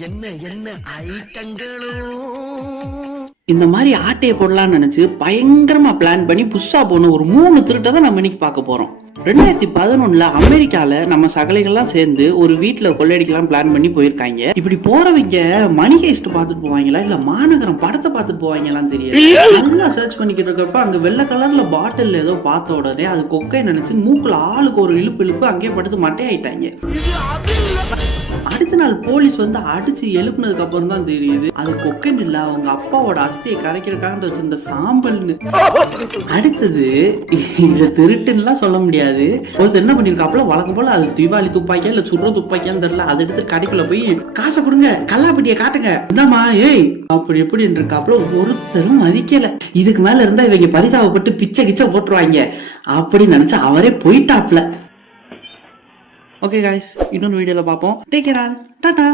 என்ன என்ன ஐட்டங்களோ. இந்த மாதிரி ஆட்டையை போடலாம்னு நினைச்சு பயங்கரமா பிளான் பண்ணி புதுசா போன ஒரு 3 திருட்டை தான் நம்ம இன்னைக்கு பார்க்க போறோம். 2011 அமெரிக்கால நம்ம சகலைகள்லாம் சேர்ந்து ஒரு வீட்டுல கொள்ளையடிக்கலாம் பிளான் பண்ணி போயிருக்காங்க. இப்படி போறவங்க மணி ஹெய்ஸ்ட் பார்த்துட்டு போவாங்களா இல்ல மாநகரம் படத்தை பார்த்துட்டு போவாங்களான்னு தெரியாது. நல்லா சர்ச் பண்ணிக்கிட்டு இருக்கப்ப அங்க வெள்ளை கலர்ல பாட்டில் ஏதோ பார்த்த உடனே அது கொக்கை நினைச்சு மூக்குல ஆளுக்கு ஒரு இழுப்பு அங்கேயே படுத்து மட்டையாயிட்டாங்க. அடுத்த நாள் போலீஸ் வந்து அடிச்சு எழுப்புனதுக்கு அப்புறம் தான் தெரியுது அது கொக்கைன் இல்ல, அவங்க அப்பாவோட அஸ்தியை கரைக்கிறதுக்காக வச்சிருந்த சாம்பல்னு. அடுத்தது இத திருட்டுன்னு சொல்ல முடியாது. ஒருத்தர் என்ன பண்ணிருக்காப்புல வழக்கம் போல அது தீபாவளி துப்பாக்கியா இல்ல சுடுற துப்பாக்கியான்னு தெரியல, அதை எடுத்து கடைக்குள்ள போய் காசை கொடுங்க கல்லாப்பட்டியை காட்டுங்க இந்தாமா ஏய் அப்படி எப்படி இருக்காப்புல ஒருத்தரும் மதிக்கல. இதுக்கு மேல இருந்தா இவங்க பரிதாபப்பட்டு பிச்சை கிச்சை போட்டுருவாங்க அப்படின்னு நினைச்சு அவரே போயிட்டாப்ல. ஓகே गाइस, இன்னொரு வீடியோல பார்ப்போம். Take care all, Tata.